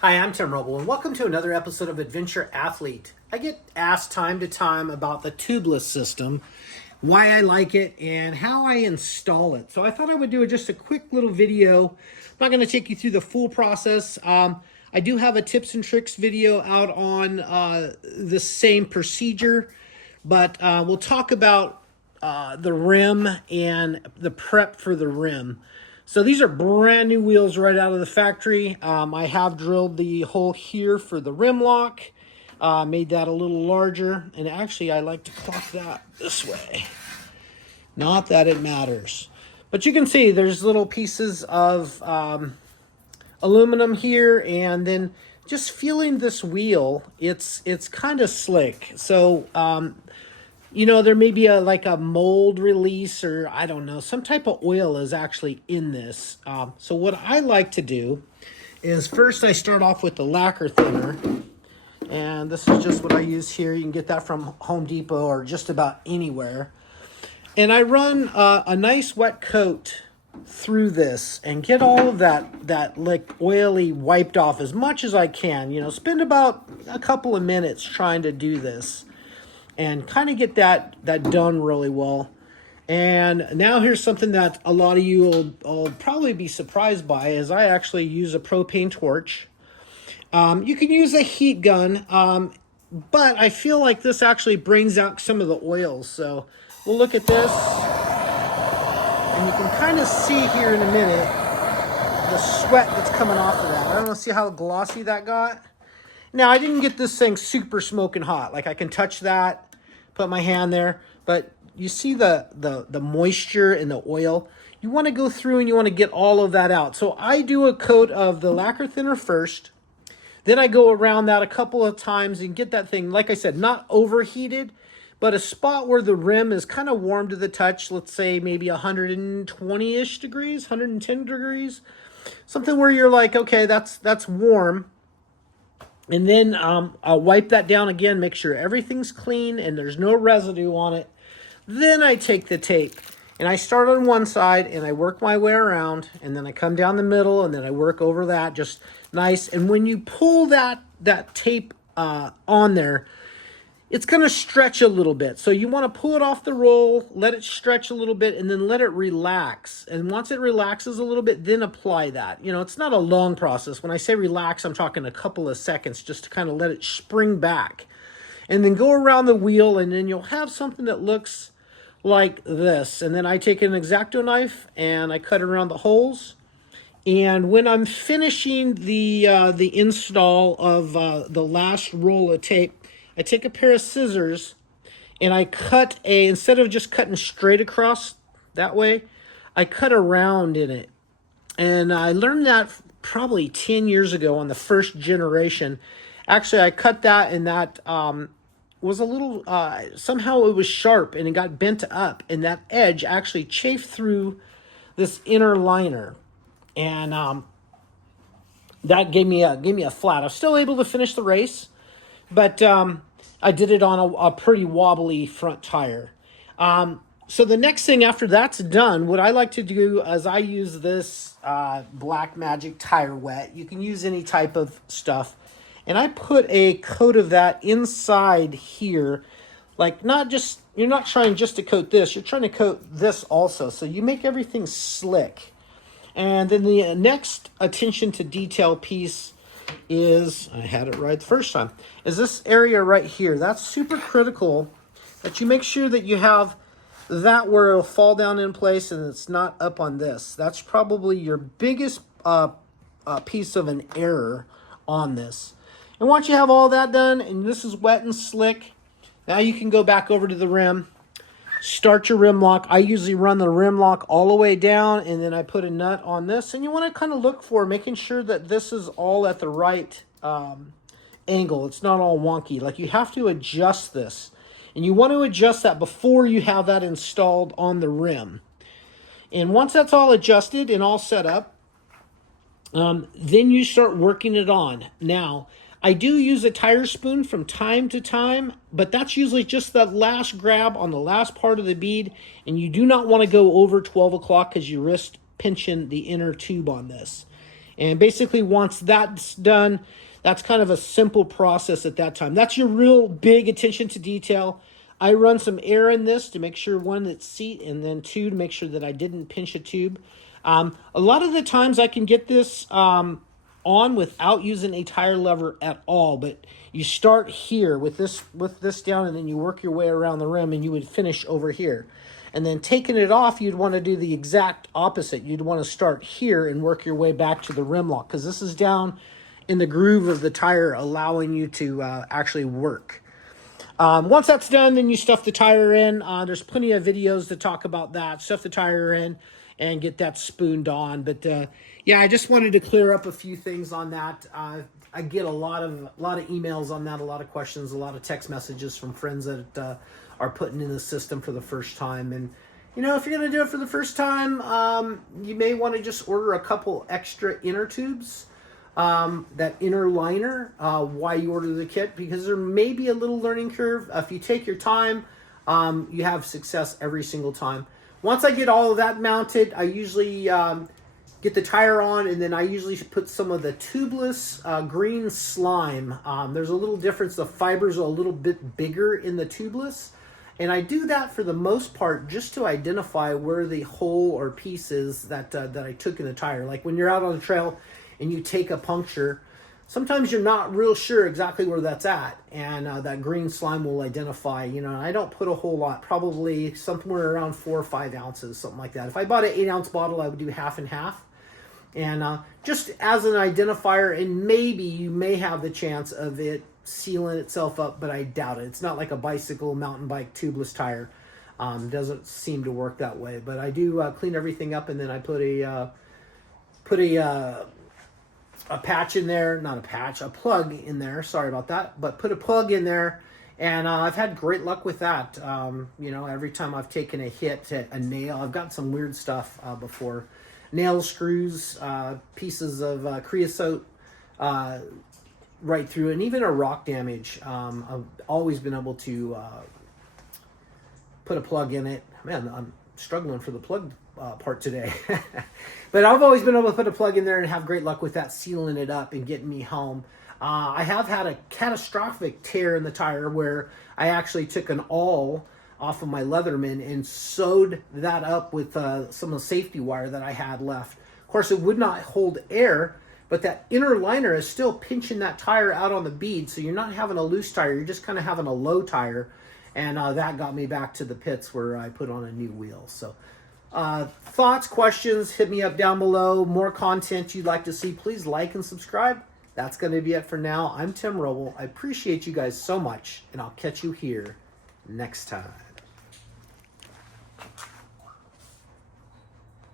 Hi, I'm Tim Roble, and welcome to another episode of Adventure Athlete. I get asked time to time about the Tubliss system, why I like it, and how I install it. So I thought I would do just a quick little video. I'm not going to take you through the full process. I do have a tips and tricks video out on the same procedure, but we'll talk about the rim and the prep for the rim. So these are brand new wheels right out of the factory. I have drilled the hole here for the rim lock, made that a little larger, and actually I like to clock that this way. Not that it matters. But you can see there's little pieces of aluminum here, and then just feeling this wheel, it's kind of slick. So you know, there may be like a mold release, or I don't know, some type of oil is actually in this. So what I like to do is first I start off with the lacquer thinner, and this is just what I use here. You can get that from Home Depot or just about anywhere. And I run a nice wet coat through this and get all of that like oily wiped off as much as I can. You know, spend about a couple of minutes trying to do this and kind of get that done really well. And now here's something that a lot of you will probably be surprised by, is I actually use a propane torch. You can use a heat gun, but I feel like this actually brings out some of the oils. So we'll look at this, and you can kind of see here in a minute the sweat that's coming off of that. I don't know, see how glossy that got? Now, I didn't get this thing super smoking hot. Like, I can touch that, put my hand there, but you see the moisture and the oil. You want to go through and you want to get all of that out. So I do a coat of the lacquer thinner first. Then I go around that a couple of times and get that thing, like I said, not overheated, but a spot where the rim is kind of warm to the touch. Let's say maybe 120-ish degrees, 110 degrees. Something where you're like, okay, that's warm. And then I'll wipe that down again, make sure everything's clean and there's no residue on it. Then I take the tape and I start on one side and I work my way around, and then I come down the middle and then I work over that just nice. And when you pull that tape on there, it's going to stretch a little bit. So you want to pull it off the roll, let it stretch a little bit, and then let it relax. And once it relaxes a little bit, then apply that. You know, it's not a long process. When I say relax, I'm talking a couple of seconds just to kind of let it spring back. And then go around the wheel, and then you'll have something that looks like this. And then I take an X-Acto knife and I cut around the holes. And when I'm finishing the install of the last roll of tape, I take a pair of scissors and I cut instead of just cutting straight across that way, I cut around in it. And I learned that probably 10 years ago on the first generation. Actually, I cut that, and that was a little, somehow it was sharp and it got bent up, and that edge actually chafed through this inner liner. And that gave me a flat. I was still able to finish the race, but I did it on a pretty wobbly front tire. So the next thing after that's done, what I like to do is I use this Black Magic Tire Wet. You can use any type of stuff. And I put a coat of that inside here. Like, you're not trying just to coat this. You're trying to coat this also. So you make everything slick. And then the next attention to detail piece is, I had it right the first time, is this area right here. That's super critical that you make sure that you have that where it'll fall down in place and it's not up on this. That's probably your biggest piece of an error on this. And once you have all that done and this is wet and slick, now you can go back over to the rim, start your rim lock. I usually run the rim lock all the way down, and then I put a nut on this. And you want to kind of look for making sure that this is all at the right angle. It's not all wonky. Like, you have to adjust this. And you want to adjust that before you have that installed on the rim. And once that's all adjusted and all set up, then you start working it on. Now, I do use a tire spoon from time to time, but that's usually just the last grab on the last part of the bead, and you do not want to go over 12 o'clock because you risk pinching the inner tube on this. And basically once that's done, that's kind of a simple process at that time. That's your real big attention to detail. I run some air in this to make sure, one, it's seat, and then two, to make sure that I didn't pinch a tube. A lot of the times I can get this on without using a tire lever at all, but you start here with this down, and then you work your way around the rim, and you would finish over here. And then taking it off, you'd want to do the exact opposite. You'd want to start here and work your way back to the rim lock, because this is down in the groove of the tire, allowing you to actually work. Once that's done, then you stuff the tire in. There's plenty of videos to talk about that. Stuff the tire in and get that spooned on. But yeah, I just wanted to clear up a few things on that. I get a lot of emails on that, a lot of questions, a lot of text messages from friends that are putting in the system for the first time. And you know, if you're going to do it for the first time, you may want to just order a couple extra inner tubes. That inner liner, why you order the kit, because there may be a little learning curve. If you take your time, you have success every single time. Once I get all of that mounted, I usually get the tire on, and then I usually put some of the Tubliss green slime. There's a little difference. The fibers are a little bit bigger in the Tubliss, and I do that for the most part just to identify where the hole or piece is that I took in the tire. Like when you're out on the trail and you take a puncture, sometimes you're not real sure exactly where that's at, and that green slime will identify. You know, I don't put a whole lot, probably somewhere around 4 or 5 ounces, something like that. If I bought an 8-ounce bottle, I would do half and half, and just as an identifier, and maybe you may have the chance of it sealing itself up, but I doubt it. It's not like a bicycle, mountain bike tubeless tire. Doesn't seem to work that way, but I do clean everything up, and then I put a patch in there, not a patch, a plug in there. Sorry about that, but put a plug in there, and I've had great luck with that. You know, every time I've taken a hit at a nail, I've got some weird stuff before. Nail screws, pieces of creosote right through, and even a rock damage. I've always been able to put a plug in it. Man, I'm struggling for the plug part today. But I've always been able to put a plug in there and have great luck with that, sealing it up and getting me home. I have had a catastrophic tear in the tire where I actually took an awl off of my Leatherman and sewed that up with some of the safety wire that I had left. Of course, it would not hold air, but that inner liner is still pinching that tire out on the bead, so you're not having a loose tire, you're just kind of having a low tire. And that got me back to the pits where I put on a new wheel. So thoughts, questions, hit me up down below. More content you'd like to see, please like and subscribe. That's going to be it for now. I'm Tim Roble. I appreciate you guys so much, and I'll catch you here next time.